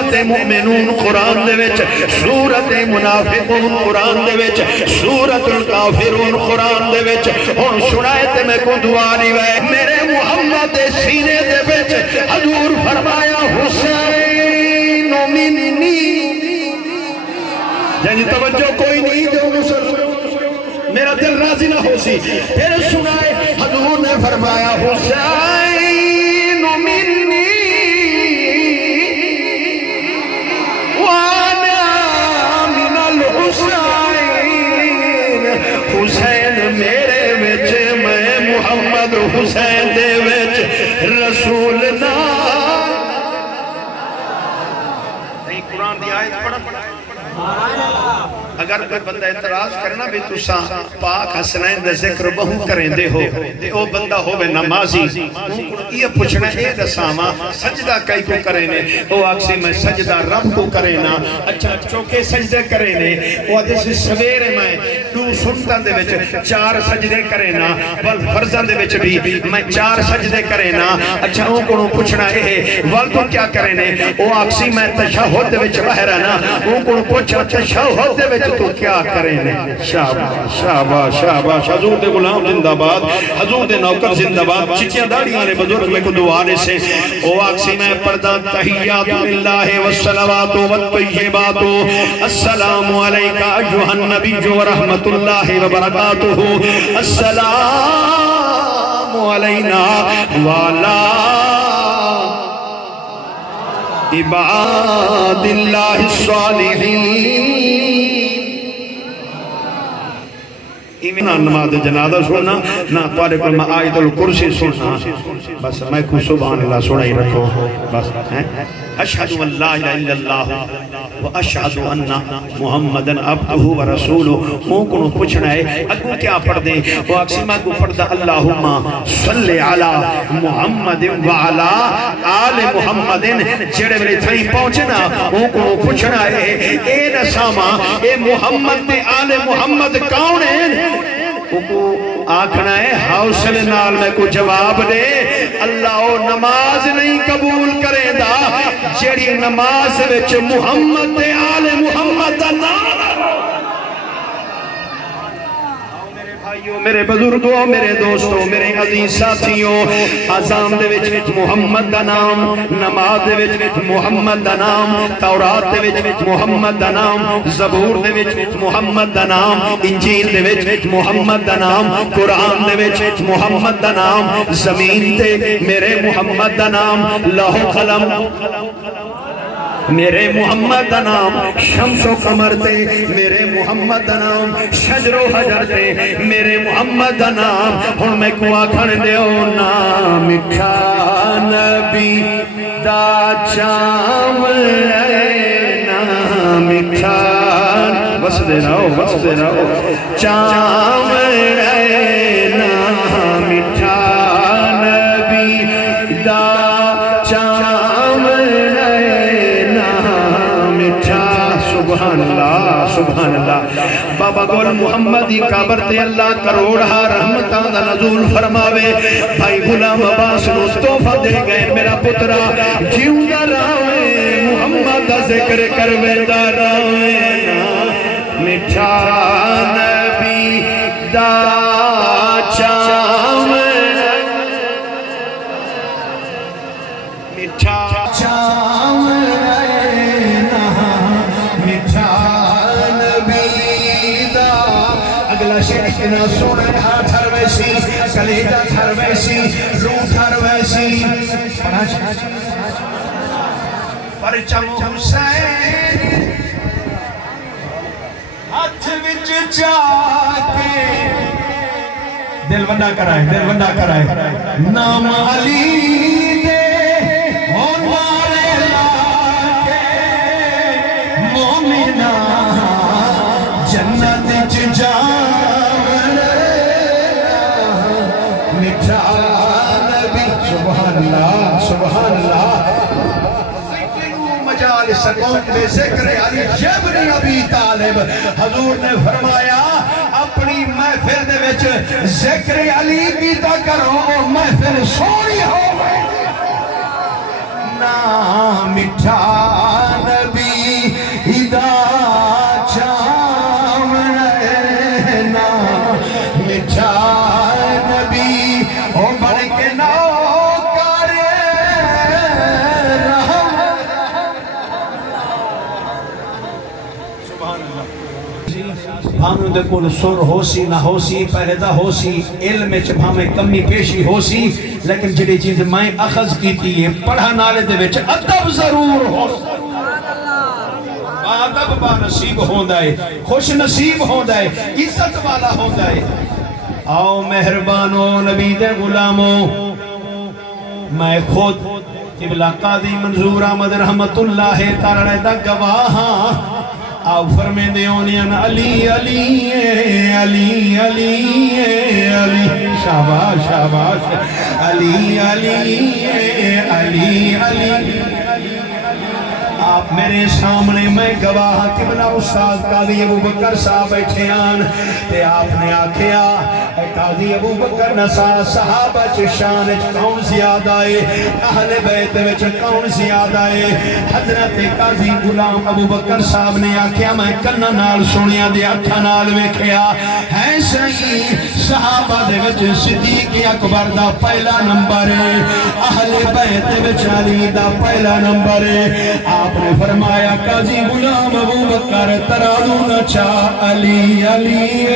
سورت مومنون قرآن دے وچ، سورت منافقون قرآن دے وچ، سورت الکافرون قرآن دے وچ، اور سنائے تے میں کو دعا نہیں وے میرے محمد سینے دے وچ حضور فرمایا حسین منی، یعنی توجہ کوئی نہیں جو مسلم میرا دل راضی نہ ہو سی، پھر سنائے حضور نے فرمایا حسین منی وانا من الحسین، حسین میرے وچ میں محمد حسین دے وچ رسول نہ قرآن دی آیت پڑھا اگر کوئی بندہ اعتراض کرنا بھی تسا پاک حسنین دے ذکر بہو کریں دے ہو تے او بندہ ہو بے نمازی یہ پوچھنا اے دساما سجدہ کئی کو کریں نے او آکسی میں سجدہ رب کو کریں نا اچھا چوکے سجدے کریں نے او آدھے سویرے میں دو سنتہ دے وچ 4 سجدے کریں نا بل فرضاں دے وچ بھی میں 4 سجدے کریں نا اچھا او کو پوچھنا اے ول تو کیا کریں نے او آکسی میں تشہد دے وچ بہرہ نا او کو پوچھا تشہد دے وچ تو کیا کریں نے شاباش شاباش شاباش حضور دے غلام زندہ باد حضور دے نوکر زندہ باد چچیاں داڑیاں نے بزرگ میں کو دعا نے سے او آکسی میں پردہ تحیات للہ والصلوات والطیبات السلام علیکہ ایہا النبی ورحمت اللہ وبرکاتہ السلام علینا وعلا عباد اللہ الصالحین نہ نماز جنازہ سننا نہ تمہارے کو میں آیت الکرسی سننا بس میں کو سبحان اللہ سنا ہی رکھو بس اشہد ان لا الہ الا اللہ و اشہد ان محمدن عبدہ و رسولہ وہ کو پوچھنا ہے اگو کیا پڑھ دیں وہ اقسیمہ کو پڑھ دا اللہم صلی علی محمد و علی آل محمد جڑے میرے تھائی پہنچنا وہ کو پوچھنا ہے اے نسامہ اے محمد دے آل محمد کون ہیں کو آکھنا ہے حوصلے نال میں کو جواب دے اللہ او نماز نہیں قبول کرے دا جیڑی نماز وچ محمد دے آل محمد دا نام میرے بزرگوں میرے دوستوں میرے عزیز ساتھیوں اذان دے وچ محمد دا نام نماز دے وچ محمد دا نام تورات دے وچ محمد دا نام زبور دے وچ محمد دا نام انجیل دے وچ محمد دا نام قرآن دے وچ محمد دا نام زمین تے میرے محمد دا نام لوح و قلم میرے محمد دا نام شمس و قمر تے میرے محمد دا نام شجر و حجر تے میرے محمد دا نام ہن میں کو آکھن دیو نا مٹھا نبی دا چاول نا مٹھا بس دے رہو چاول نا مٹھا نبی دا سبحان اللہ سبحان اللہ بابا گول محمدی قبر تے اللہ کروڑا رحمتاں دا نزول فرماوے بھائی غلام عباس نو تحفہ دے گئے میرا پترا جیوں دا راوے محمد دا ذکر کروے دا راوے مٹھا نبی دا چاول مٹھا چاول شیخنا سونے تھر ویسی کلیجہ تھر ویسی روح تھر ویسی پرچم حسین ہاتھ وچ چاکے دل بندہ کرائے نام علی دے ہون والے لاکے مومنہ جنت جان سبحان اللہ مجالس قوم بے ذکر علی ابن ابی طالب حضور نے فرمایا اپنی محفل دے وچ ذکر علی کی تا کرو محفل سونی ہو نا مٹھا دے کول سر ہو سی نہ ہو سی پیدا ہو سی علم چ میں کمی پیشی ہو سی لیکن جڑی چیز میں اخذ کی تھی پڑھا نالے دے وچ ادب ضرور ہو ادب با نصیب ہوندا ہے خوش نصیب ہوندا ہے عزت والا ہوندا ہے آؤ مہربانو نبی دے غلامو میں خود قبلہ قاضی منظور احمد رحمت اللہ تعالی دا گواہ ہاں آؤ فرمے دیونین علی علی علی علی علی شاباش شاباش علی علی علی علی آپ میرے سامنے میں گواہ قبلہ استاد قاضی ابو بکر صاحب بیٹھے آن تے آپ نے آکھیا اے قاضی ابو بکر نسا صحابہ چ شان کون زیادہ ہے اہل بیت وچ کون زیادہ ہے حضرت قاضی غلام ابو بکر صاحب نے آکھیا میں کنا نال سنیا دے اکھاں نال ویکھیا ہے صحیح صحابہ دے وچ صدیق اکبر دا پہلا نمبر ہے اہل بیت وچ علی دا پہلا نمبر ہے آپ نے فرمایا قاضی غلام ابو بکر ترازو نہ چاہ علی علی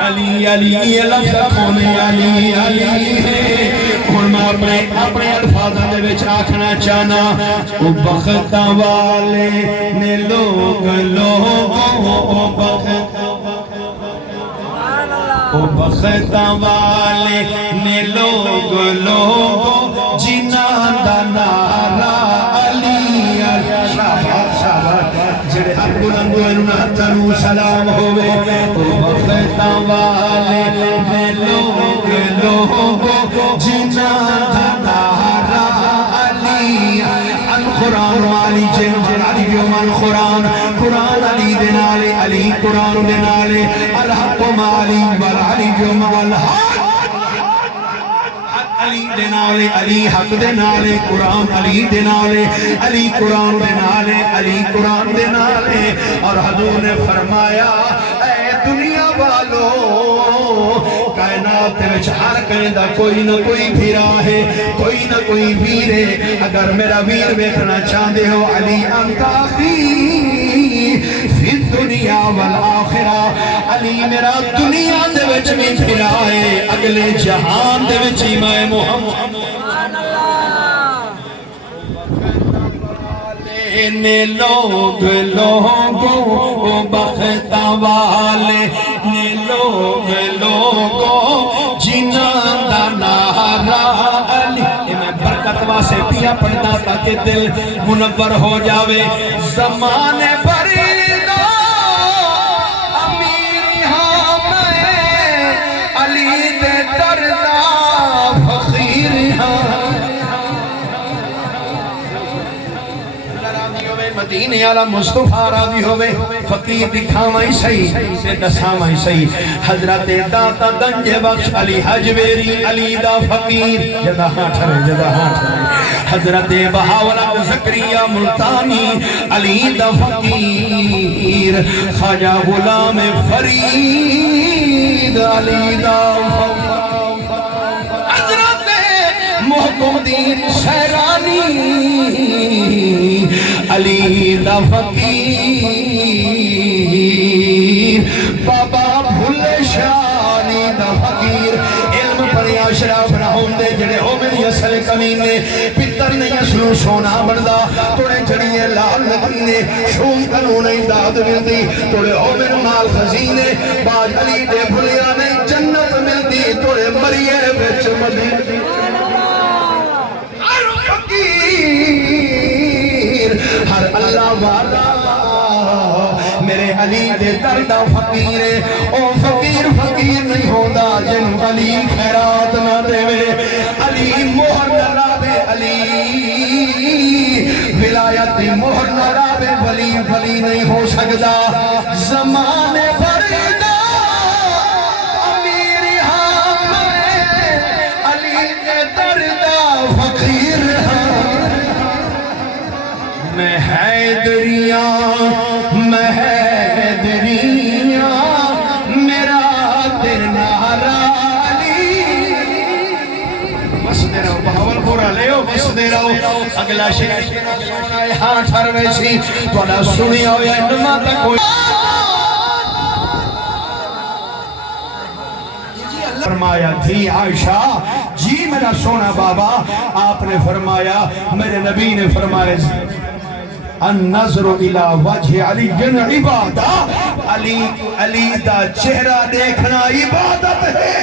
علی علی یہ لفظ کھونے علی علی ہے اور میں اپنے الفاظہ دے وچ آکھنا چاہنا او بختہ والے نے لوگ او بختہ والے نے لوگ جنہ دا نارا علی شاباش شاباش جڑے حق بلند ہوئے انہاں تنو سلام ہوئے او بختہ والے نے لوگ جنہ دا نارا علی القرآن والی جن علی یوم القرآن قرآن علی دنالے علی قرآن دنالے الحق مالی والعلی یوم الحق علی دنالے علی حق دنالے قرآن علی دنالے علی قرآن دنالے علی قرآن دنالے اور حضور نے فرمایا اے دنیا والو کائنات وچ ہر کہندہ کوئی نہ کوئی بھیرا ہے کوئی نہ کوئی ویر ہے اگر میرا ویر بیٹھنا چاہتے ہو علی انت اخی فی الدنیا والآخرہ علی میرا دنیا دے وچ بھی بھیرا ہے اگلے جہان دے وچ ہی میں محمد نے لوگ لوگوں بختہ والے نے لوگ جنہ دا نارا علی میں برکت واسے پیا پڑھتا تاکہ دل منور ہو جاوے زمانے بریدہ امیر ہاں میں علی دے دردہ فقیر ہاں مدینے والا مصطفیٰ راضی ہوئے فقیر دکھاوائیں صحیح دساوائیں صحیح حضرت داتا گنج بخش علی حجویری علی دا فقیر جدہ ہاں ٹھرے حضرت بہاولہ زکریہ ملتانی علی دا فقیر خواجہ غلام فرید علی دا فقیر حضرت محکم دین شہرانی علی دا فقیر بابا بھولے شانی دا فقیر علم پر اشراف نہ ہوندے جڑے ہو میری اصل کمینے پتر نہیں اصلو سونا بڑھدا توڑے جڑیے لال لگینے شوم کنو نہیں داد ملدی توڑے ہو میرے مال خزینے باج علی دے بھولیا نہیں جنت ملدی توڑے مریے بچ مدی ہر اللہ والا میرے علی دے دردہ فقیر او فقیر فقیر نہیں ہوندہ جن علی خیرات نہ دے علی مہر نہ لابے علی ولایت مہر نہ لابے ولی ولی نہیں ہو سکتا زمانے بریدہ امیر ہاں میں علی دے دردہ فقیر ہاں میں حیدریاں میرا دل نارا علی بس دے رہو بہاول پورا لے ہو بس دے رہو اگلا شیر سونا ہے ہاں ٹھر ویسی توڑا سنی ہو یا انما تک کوئی فرمایا تھی عائشہ جی میرا سونا بابا. آپ نے فرمایا میرے نبی نے فرمایا النظر الى وجہ علی عبادہ. علی دا چہرہ دیکھنا عبادت ہے.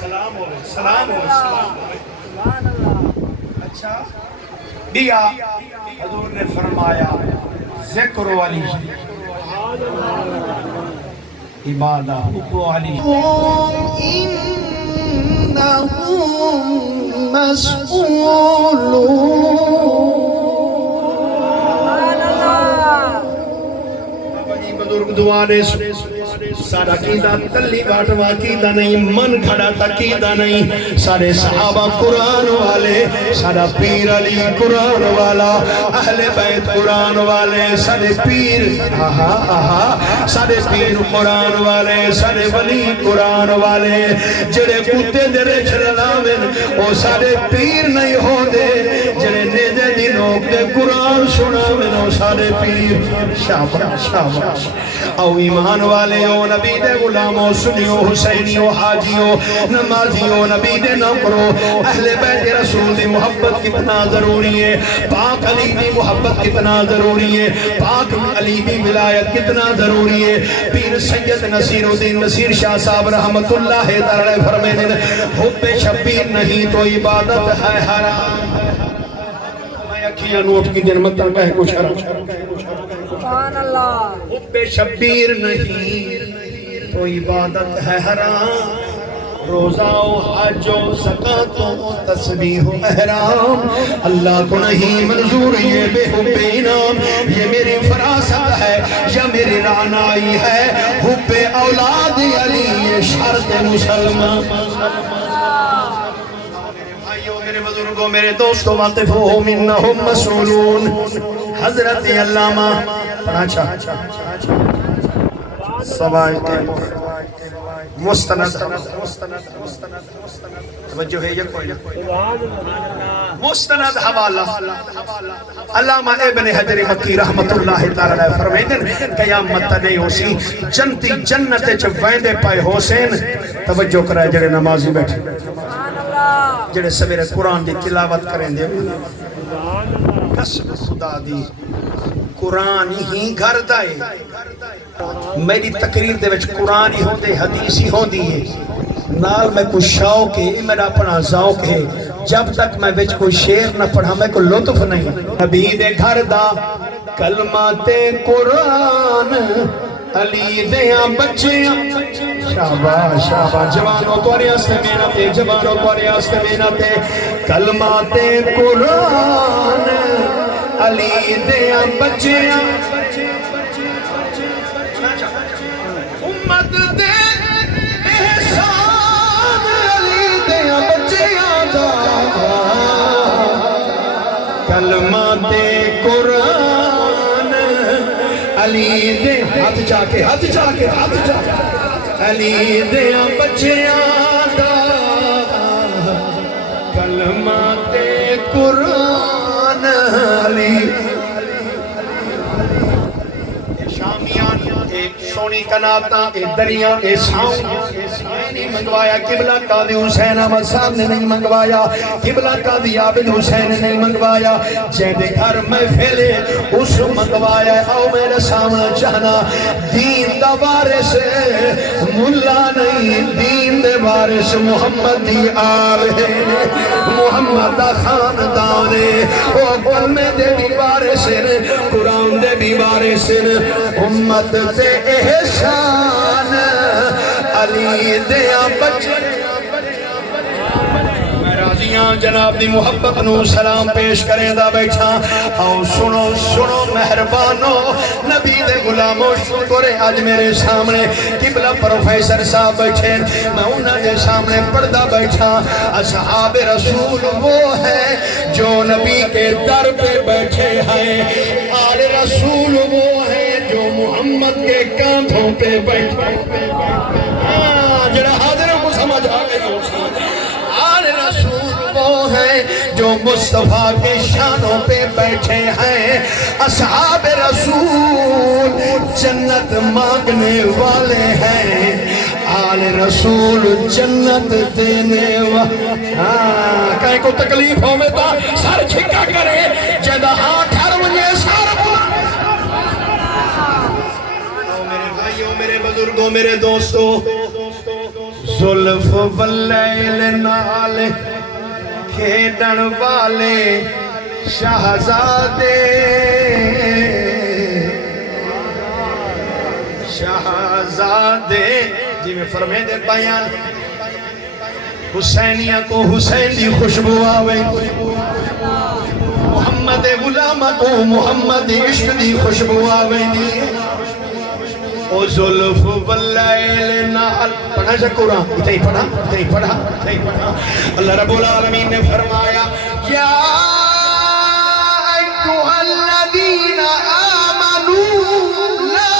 سلام ہو سلام ہو سلام ہو. اچھا دیا حضور نے فرمایا ذکر علی عبادہ حب علی انہم مسئولون. دعانے سارا قیدہ تلی باٹوا قیدہ نہیں من کھڑا تا قیدہ نہیں. سارے صحابہ قرآن والے سارا پیر علی قرآن والا اہل بیت قرآن والے سارے پیر سارے پیر قرآن والے سارے ولی قرآن والے جڑے کتے درے چھلناویں وہ سارے پیر نہیں ہو دے جڑے نیدے دی نوک دے قرآن سناویں وہ سارے پیر. شاباش شاباش. او ایمان والے او نبی دے غلاموں سنیو حسینیو حاجیو نمازیو نبی دے نوکرو اہل بیت رسول دی محبت کتنا ضروری ہے. پاک علی دی محبت کتنا ضروری ہے. پاک علی دی ولایت کتنا ضروری ہے. پیر سید نصیر الدین نصیر شاہ صاحب رحمت اللہ تعالی فرمائے نے حب شبیر نہیں تو عبادت ہے حرام. میں اکھیاں نوٹ کی دن مطلب کہے کو شرم. سبحان اللہ. حب شبیر نہیں تو عبادت ہے حرام. روزہ و حج و زکاة و تسبیح و احرام اللہ کو نہیں منظور. یہ بے حب انعام یہ میری فراست ہے یا میری رعنائی ہے. حب اولاد علی یہ شرط مسلمان. میرے بزرگوں میرے دوستوں واقفو منہم مسئولون. حضرت علامہ پڑھا سوائے مستند توجہ ہے یہ کوئی مستند حوالہ علامہ ابن حجر مکی رحمت اللہ تعالی فرمائیں قیامت نہیں ہو سی جنتی جنت چویندے پائے حسین. توجہ کرائے جڑے نمازی بیٹھے جڑے سویرے قرآن دی تلاوت کریں دے قسم خدا دی قرآن ہی گھر دائے. میری تقریر دے وچ قرآن ہی ہوندے حدیث ہی ہوندی ہے نال میں کوئی شوق ہے میرا اپنا ذوق ہے. جب تک میں وچ کوئی شعر نہ پڑھا میں کوئی لطف نہیں. نبی دے گھر دا کلمات قرآن علی دیاں بچیاں. شاباش شاباش. جوانوں توارے آستے محنتے جوانوں توارے آستے محنتے کلمات قرآن علی دیاں بچیاں. امت دے احسان علی دیاں بچیاں دا کلمات قرآن علی دے ہاتھ چاکے ہاتھ چاکے ہاتھ چاکے علی دیاں بچیاں دا کلمات قرآن علی. شامیان ایک سونی کناتا ایک دریاں ایک ساؤں نہیں منگوایا. قبلہ قاضی حسین احمد صاحب نے نہیں منگوایا. قبلہ قاضی عابد حسین نے نہیں منگوایا. جیدے گھر میں پھیلے اس منگوایا. او میرے سامنے چاہنا دین دا وارث ملا نہیں دین دے وارث محمد دی آل ہے. محمد دا خاندان او کلمے دے بھی وارث قرآن دے بھی وارث امت دے احسان علی دیاں بچے. میں راضیاں جناب دی محبت نو سلام پیش کریں دا بیٹھا. آؤ سنو سنو مہربانو نبی دے غلامو شکر آج میرے سامنے قبلہ پروفیسر صاحب بیٹھے میں انہاں دے سامنے پردہ بیٹھا. اصحاب رسول وہ ہے جو نبی کے در پہ بیٹھے ہیں. آل رسول وہ ہے جو محمد کے کاندھوں پہ بیٹھے. جڑا حاضروں کو سمجھ آ گئی. آل رسول وہ ہے جو مصطفیٰ کے شانوں پہ بیٹھے ہیں. اصحاب رسول جنت مانگنے والے ہیں. آل رسول جنت دینے کہیں کو تکلیف ہو میں تا سر چھکا کرے جدہ ہاتھ ہر مجھے سارا میرے بھائیوں میرے بزرگوں میرے دوستوں زلف واللیل نال کھیڑن والے شہزادے شہزادے جی میں فرمے دے بیان حسینیہ کو حسین دی خوشبو آوے محمد غلامہ کو محمد عشق دی خوشبو آوے او ظلف واللیل نال پڑھا جا قرآن اتنی پڑھا اللہ رب العالمین نے فرمایا یا ایتھا الذین آمنوا لا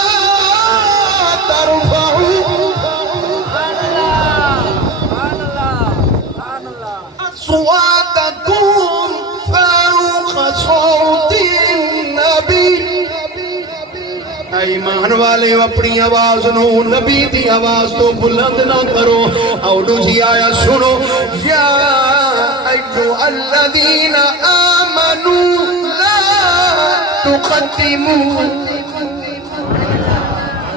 ترفعوا أصواتكم فوق صوت النبی ایمان والے اپنی آواز نو نبی دی آواز تو بلند نہ کرو اوڈو جی آیا سنو یا ایھا الذین آمنوا لا تقدموا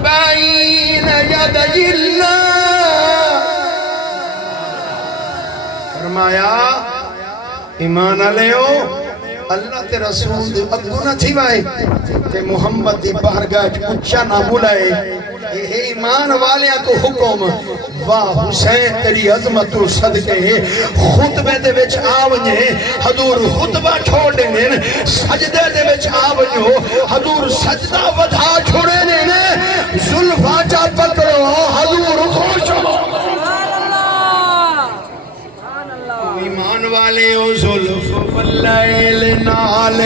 بین یدی اللہ فرمایا ایمان علیہو اللہ تے رسول دے اگو نہ تھی وائے تے محمد دی بارگاہ اچھا نہ بلائے یہ ایمان والیاں کو حکم واہ حسین تیری عظمت و صدقے خطبے دے وچ آونجے حضور خطبہ چھوڑ دیں سجدے دے وچ آونجو حضور سجدہ ودھا چھوڑے دیں زلفہ چا پکڑو حضور خوش ہو ایمان والے او ظلف واللیل نال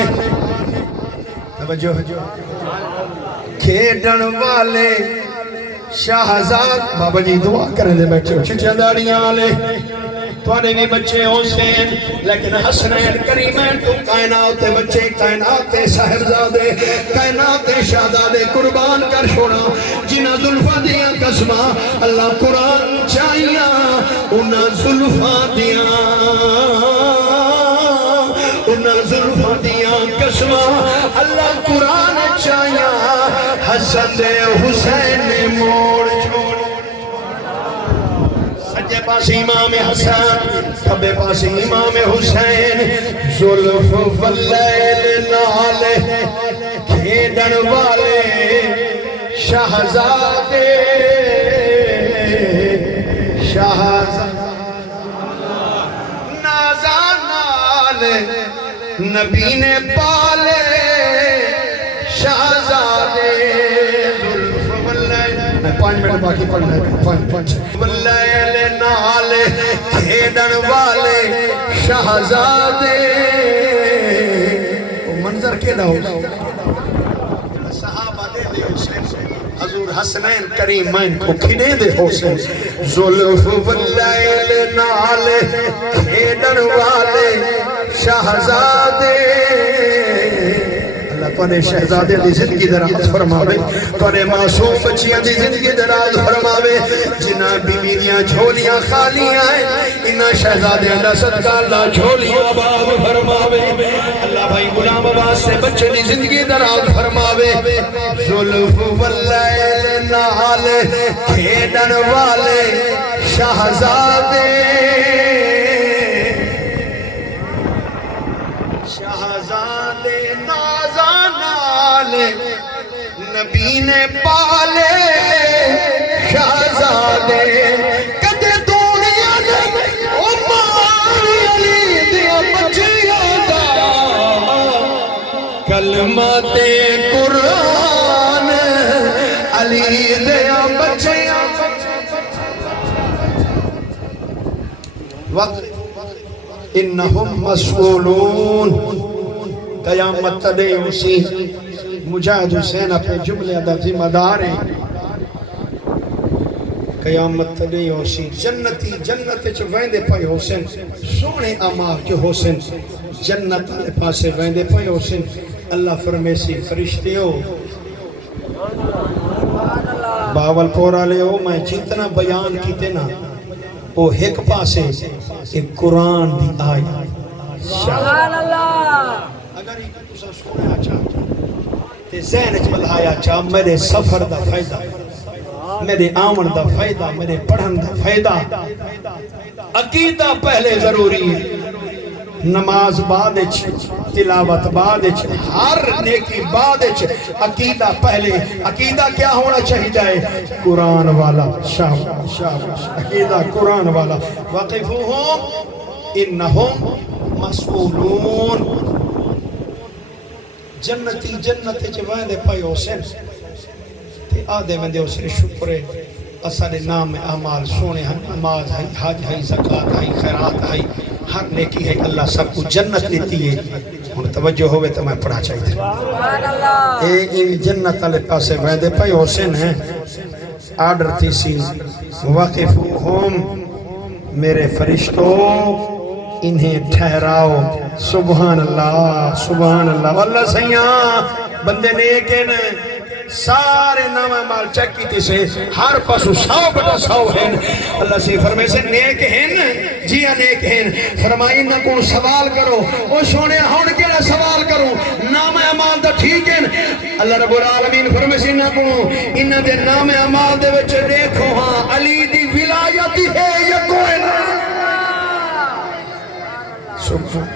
توجہ کھیڑن والے شہزاد بابا جی دعا کریں دے بیٹھے ہو چچا داڑیاں آلے توانے بھی بچے حسین لیکن حسنین کریمین تو کائنات بچے کائنات صاحبزادے کائنات شہزادے قربان کر چھوڑا جنہ ظلفہ دیا قسمہ اللہ قرآن چاہیاں انہ ظلفہ دیا انہ ظلفہ دیا قسمہ اللہ قرآن چاہیاں حسن دے حسین نے موڑ چھوڑ سجے پاس امام حسن کبے پاس امام حسین ظلف واللیل نال کھیڑن والے شہزادے نازانال نبی نے پالے شہزادے ظلف واللیل میں 5 منٹ باقی پڑھنا ہے 5 واللیل نال کھیڑن والے شہزادے وہ منظر کیڑا ہو صحابہ دے حسین حضور حسنین کریمین کو کھنے دے حسین ظلف واللیل نال کھیڑن والے شہزادے اللہ تو نے شہزادے دی زندگی دراز فرماوے تو نے معصوم بچیاں دی زندگی دراز فرماوے جنہ بیویاں جھولیاں خالیاں ہیں انہاں شہزادے اللہ صدقہ اللہ جھولیاں باب فرماوے اللہ بھائی غلام عباس سے بچے دی زندگی دراز فرماوے ظلف واللیل نال کھیڑن والے شہزادے شہزادے نازانال نبی نے پالے شہزادے کدے دنیا نے عمر علی دیا بچیاں دا کلمات قرآن علی دیا بچیاں وقت انہم مسئولون قیامت تدے اسی مجاہد حسین اپنے جملے ادا ذمہ دار ہیں قیامت تدے اسی جنتی جنت چھ ویندے پائے حسین سونے امار جو حسین جنت والے پاسے ویندے پائے حسین اللہ فرمے سی فرشتے ہو باول پورا لے ہو میں جتنا بیان کیتے نا وہ ایک پاسے ایک قرآن دی آیا سبحان اللہ اگر ایک تسا سونا چاہتا تے ذہن اچ بلھایا چاہ میرے سفر دا فائدہ میرے آمن دا فائدہ میرے پڑھن دا فائدہ عقیدہ پہلے ضروری ہے نماز بعد تلاوت بعد ہر نیکی بعد عقیدہ پہلے عقیدہ کیا ہونا چاہیے قرآن والا شاباش شاباش عقیدہ قرآن والا وقفوہم انہم مسئولون جنتی جنت جوائے دے پائی حسین تے آدھے میں دے حسین شکرے اثر نام اعمال سونے ہیں نماز ہے حج ہے زکاة ہے خیرات ہے ہر نیکی ہے اللہ سب کو جنت دیتی ہے ان توجہ ہوئے تو میں پڑھا چاہیے تھا اے ان جنت علی پاسے وعدے پہ حسین ہیں آرڈر تھی سی وقفوہم میرے فرشتوں انہیں ٹھہراؤ سبحان اللہ واللہ سیاں بندے نیکن سارے نام اعمال چیک کی تیسے ہر پاسو 100/100 ہیں اللہ سے فرمائے سے نیک ہیں جی ہاں نیک ہیں فرمائی نہ کون سوال کرو او سونے ہون کیڑا سوال کرو نام اعمال دا ٹھیک ہیں اللہ رب العالمین فرمائے سے نہ کون انہ دے نام اعمال دے وچ دیکھو ہاں علی دی ولایت ہے یا کوئی نہ سبحان